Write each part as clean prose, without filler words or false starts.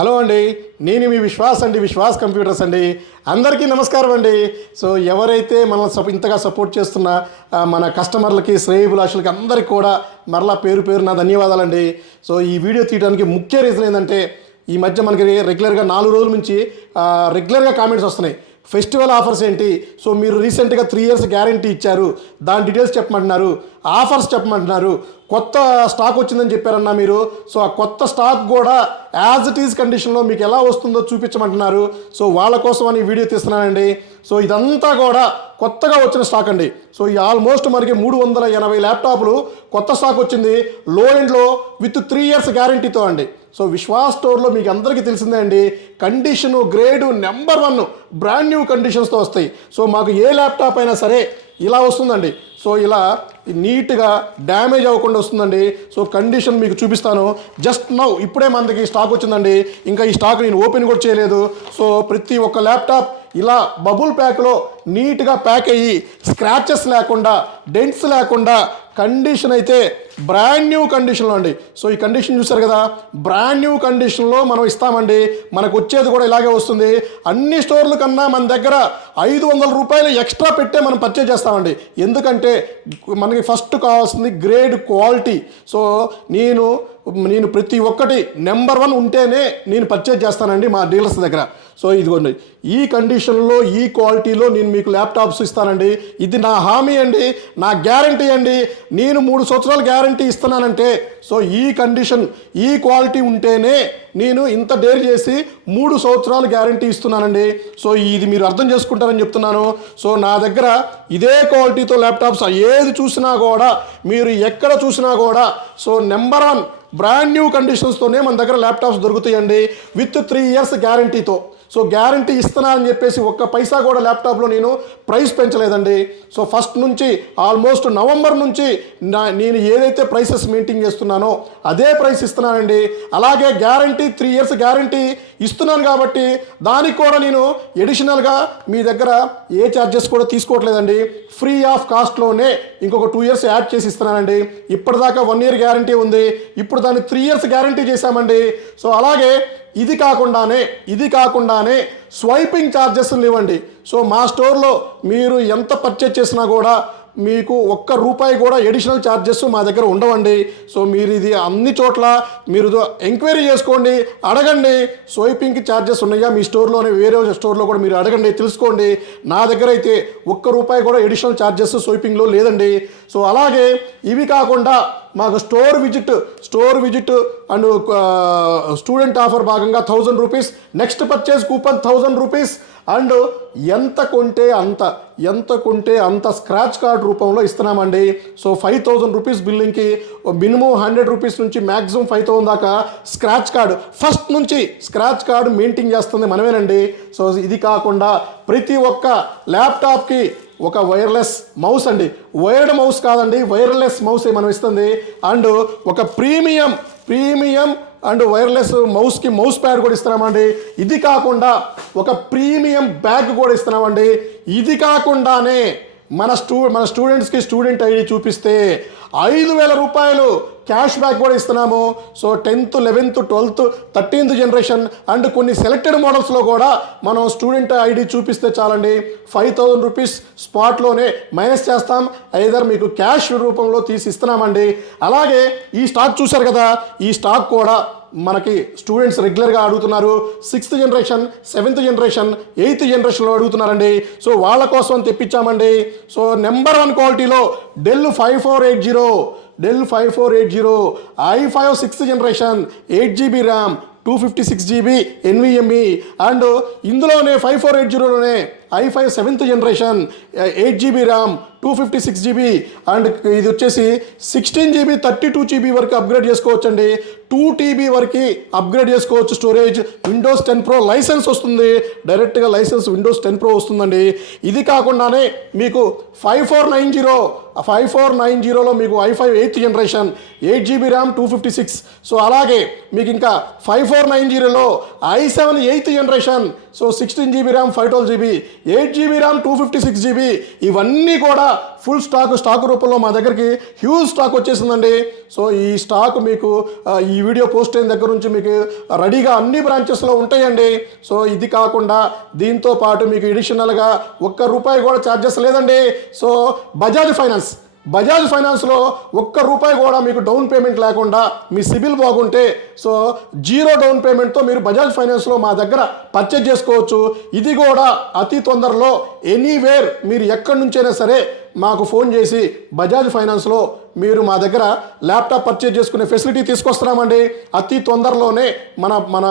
Hello అండి, నేను మీ విశ్వాస్ అండి, విశ్వాస్ కంప్యూటర్స్ అండి. అందరికీ నమస్కారం అండి. సో ఎవరైతే మనల్ని ఇంతగా సపోర్ట్ చేస్తున్న మన కస్టమర్లకి, శ్రేయభిలాషులకి అందరికీ కూడా మరలా పేరు పేరు నా ధన్యవాదాలండి. సో ఈ వీడియో తీయడానికి ముఖ్య రీజన్ ఏంటంటే, ఈ మధ్య మనకి రెగ్యులర్గా 4 రోజుల నుంచి రెగ్యులర్గా కామెంట్స్ వస్తున్నాయి. ఫెస్టివల్ ఆఫర్స్ ఏంటి, సో మీరు రీసెంట్గా 3 years గ్యారంటీ ఇచ్చారు, దాని డీటెయిల్స్ చెప్పమంటున్నారు, ఆఫర్స్ చెప్పమంటున్నారు, కొత్త స్టాక్ వచ్చిందని చెప్పారన్నా మీరు. సో ఆ కొత్త స్టాక్ కూడా యాజ్ ఇట్ ఈజ్ కండిషన్లో మీకు ఎలా వస్తుందో చూపించమంటున్నారు. సో వాళ్ళ కోసం అని వీడియో తీస్తున్నానండి. సో ఇదంతా కూడా కొత్తగా వచ్చిన స్టాక్ అండి. సో ఈ ఆల్మోస్ట్ మనకి 380 ల్యాప్టాప్లు కొత్త స్టాక్ వచ్చింది, లో ఎండ్లో విత్ 3 years గ్యారంటీతో అండి. సో విశ్వాస్ స్టోర్లో మీకు అందరికీ తెలిసిందే అండి, condition, grade number 1 brand new కండిషన్స్తో వస్తాయి. సో మాకు ఏ ల్యాప్టాప్ అయినా సరే ఇలా వస్తుందండి. సో ఇలా నీట్గా డ్యామేజ్ అవ్వకుండా వస్తుందండి. సో కండిషన్ మీకు చూపిస్తాను. జస్ట్ నౌ ఇప్పుడే మనకి స్టాక్ వచ్చిందండి, ఇంకా ఈ స్టాక్ నేను ఓపెన్ కూడా చేయలేదు. సో ప్రతి ఒక్క ల్యాప్టాప్ ఇలా బబుల్ ప్యాక్లో నీట్గా ప్యాక్ అయ్యి, స్క్రాచెస్ లేకుండా, డెంట్స్ లేకుండా, కండిషన్ అయితే బ్రాండ్ న్యూ కండిషన్లో అండి. సో ఈ కండిషన్ చూసారు కదా, బ్రాండ్ న్యూ కండిషన్లో మనం ఇస్తామండి. మనకు వచ్చేది కూడా ఇలాగే వస్తుంది. అన్ని స్టోర్ల కన్నా మన దగ్గర 500 రూపాయలు ఎక్స్ట్రా పెట్టే మనం పర్చేజ్ చేస్తామండి. ఎందుకంటే మనకి ఫస్ట్ కావాల్సింది గ్రేడ్ క్వాలిటీ. సో నేను ప్రతి ఒక్కటి నెంబర్ 1 ఉంటేనే నేను పర్చేజ్ చేస్తానండి మా డీలర్స్ దగ్గర. సో ఇదిగోండి, ఈ కండిషన్లో, ఈ క్వాలిటీలో నేను మీకు ల్యాప్టాప్స్ ఇస్తానండి. ఇది నా హామీ అండి, నా గ్యారంటీ అండి. నేను 3 సంవత్సరాలు గ్యారంటీ ఇస్తున్నానంటే, సో ఈ కండిషన్, ఈ క్వాలిటీ ఉంటేనే నేను ఇంత డేర్ చేసి 3 సంవత్సరాలు గ్యారంటీ ఇస్తున్నానండి. సో ఇది మీరు అర్థం చేసుకుంటారని చెప్తున్నాను. సో నా దగ్గర ఇదే క్వాలిటీతో ల్యాప్టాప్స్ ఏది చూసినా కూడా, మీరు ఎక్కడ చూసినా కూడా, సో నెంబర్ 1 బ్రాండ్ న్యూ కండిషన్స్తోనే మన దగ్గర ల్యాప్టాప్స్ దొరుకుతాయండి, విత్ 3 years గ్యారంటీతో. సో గ్యారంటీ ఇస్తున్నానని చెప్పేసి ఒక్క పైసా కూడా ల్యాప్టాప్లో నేను ప్రైస్ పెంచలేదండి. సో ఫస్ట్ నుంచి ఆల్మోస్ట్ నవంబర్ నుంచి నేను ఏదైతే ప్రైసెస్ మెయింటైన్ చేస్తున్నానో అదే ప్రైస్ ఇస్తున్నానండి. అలాగే గ్యారంటీ 3 years గ్యారంటీ ఇస్తున్నాను కాబట్టి దానికి కూడా నేను ఎడిషనల్గా మీ దగ్గర ఏ ఛార్జెస్ కూడా తీసుకోవట్లేదండి. ఫ్రీ ఆఫ్ కాస్ట్లోనే ఇంకొక 2 years యాడ్ చేసి ఇస్తున్నానండి. ఇప్పటిదాకా 1 year గ్యారంటీ ఉంది, ఇప్పుడు దాన్ని 3 years గ్యారంటీ చేశామండి. సో అలాగే ఇది కాకుండానే స్వైపింగ్ ఛార్జెస్ ఇవ్వండి. సో మా స్టోర్లో మీరు ఎంత పర్చేజ్ చేసినా కూడా మీకు ₹1 కూడా ఎడిషనల్ ఛార్జెస్ మా దగ్గర ఉండవండి. సో మీరు ఇది అన్ని చోట్ల మీరు ఎంక్వైరీ చేసుకోండి, అడగండి. స్వైపింగ్కి ఛార్జెస్ ఉన్నాయా మీ స్టోర్లోనే, వేరే స్టోర్లో కూడా మీరు అడగండి, తెలుసుకోండి. నా దగ్గర అయితే ₹1 కూడా ఎడిషనల్ ఛార్జెస్ స్వైపింగ్లో లేదండి. సో అలాగే ఇవి కాకుండా మాకు store visit and student offer భాగంగా ₹1000, నెక్స్ట్ పర్చేజ్ కూపన్ ₹1000 అండ్ ఎంత కొంటే అంత స్క్రాచ్ కార్డ్ రూపంలో ఇస్తున్నామండి. సో ₹5000 బిల్లింగ్కి మినిమం ₹100 నుంచి మ్యాక్సిమం 5000 దాకా స్క్రాచ్ కార్డు, ఫస్ట్ నుంచి స్క్రాచ్ కార్డు మెయింటైన్ చేస్తుంది మనమేనండి. సో ఇది కాకుండా ప్రతి ఒక్క ల్యాప్టాప్కి ఒక వైర్లెస్ మౌస్ అండి, వైర్డ్ మౌస్ కాదండి, వైర్లెస్ మౌస్ మనం ఇస్తుంది. అండ్ ఒక ప్రీమియం అండ్ వైర్లెస్ మౌస్కి మౌస్ ప్యాడ్ కూడా ఇస్తున్నామండి. ఇది కాకుండా ఒక ప్రీమియం బ్యాగ్ కూడా ఇస్తున్నామండి. ఇది కాకుండానే మన స్టూడెంట్స్కి స్టూడెంట్ ఐడి చూపిస్తే ₹5000 క్యాష్ బ్యాక్ కూడా ఇస్తున్నాము. So 10th, 11th, 12th, 13th generation and కొన్ని సెలెక్టెడ్ మోడల్స్లో కూడా మనం స్టూడెంట్ ఐడి చూపిస్తే చాలండి, ₹5000 స్పాట్లోనే మైనస్ చేస్తాం, ఐదర్ మీకు క్యాష్ రూపంలో తీసి ఇస్తున్నామండి. అలాగే ఈ స్టాక్ చూశారు కదా, ఈ స్టాక్ కూడా మనకి స్టూడెంట్స్ రెగ్యులర్గా అడుగుతున్నారు. 6th generation, 7th generation, 8th జనరేషన్లో అడుగుతున్నారండి. సో వాళ్ళ కోసం తెప్పించామండి. సో నెంబర్ 1 క్వాలిటీలో Dell 5480 i5 6th generation, 8GB RAM, 256GB NVMe and ఇందులోనే 5480లోనే i5 7th generation, 8GB RAM, 256GB and ఇది వచ్చేసి 16GB 32GB వరకు అప్గ్రేడ్ చేసుకోవచ్చండి. 2TB వరకు అప్గ్రేడ్ చేసుకోవచ్చు స్టోరేజ్. విండోస్ 10 Pro లైసెన్స్ వస్తుంది, డైరెక్ట్గా లైసెన్స్ విండోస్ 10 Pro వస్తుందండి. ఇది కాకుండానే మీకు 5490లో మీకు i5 8th generation, 8GB RAM, 256. So అలాగే మీకు ఇంకా 5490లో i7 8th generation, so 16 GB RAM 512 GB, 8 GB RAM 256 GB, ఇవన్నీ కూడా ఫుల్ స్టాక్ రూపంలో మా దగ్గరికి హ్యూజ్ స్టాక్ వచ్చేసిందండి. సో ఈ స్టాక్ మీకు ఈ వీడియో పోస్ట్ అయిన దగ్గర నుంచి మీకు రెడీగా అన్ని బ్రాంచెస్లో ఉంటాయండి. సో ఇది కాకుండా దీంతో పాటు మీకు ఎడిషనల్గా ₹1 కూడా ఛార్జెస్ లేదండి. సో బజాజ్ ఫైనాన్స్లో ₹1 కూడా మీకు డౌన్ పేమెంట్ లేకుండా మీ సిబిల్ బాగుంటే సో 0 డౌన్ పేమెంట్తో మీరు బజాజ్ ఫైనాన్స్లో మా దగ్గర పర్చేజ్ చేసుకోవచ్చు. ఇది కూడా అతి తొందరలో ఎనీవేర్ మీరు ఎక్కడి నుంచైనా సరే మాకు ఫోన్ చేసి బజాజ్ ఫైనాన్స్లో మీరు మా దగ్గర ల్యాప్టాప్ పర్చేజ్ చేసుకునే ఫెసిలిటీ తీసుకొస్తున్నామండి. అతి తొందరలోనే మన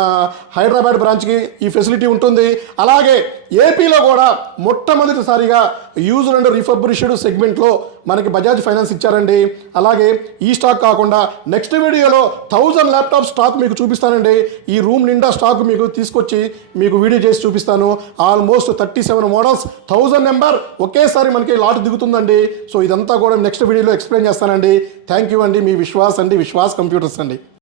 హైదరాబాద్ బ్రాంచ్కి ఈ ఫెసిలిటీ ఉంటుంది. అలాగే ఏపీలో కూడా మొట్టమొదటిసారిగా యూజ్డ్ అండ్ రిఫర్బిష్డ్ సెగ్మెంట్లో మనకి బజాజ్ ఫైనాన్స్ ఇచ్చారండి. అలాగే ఈ స్టాక్ కాకుండా నెక్స్ట్ వీడియోలో 1000 ల్యాప్టాప్ స్టాక్ మీకు చూపిస్తానండి. ఈ రూమ్ నిండా స్టాక్ మీకు తీసుకొచ్చి మీకు వీడియో చేసి చూపిస్తాను. ఆల్మోస్ట్ 37 మోడల్స్ 1000 నెంబర్ ఒకేసారి మనకి లాట్ దిగుతుందండి. సో ఇదంతా కూడా నెక్స్ట్ వీడియోలో ఎక్స్ప్లెయిన్ చేస్తానండి. థ్యాంక్ యూ అండి. మీ విశ్వాస్ కంప్యూటర్స్ అండి.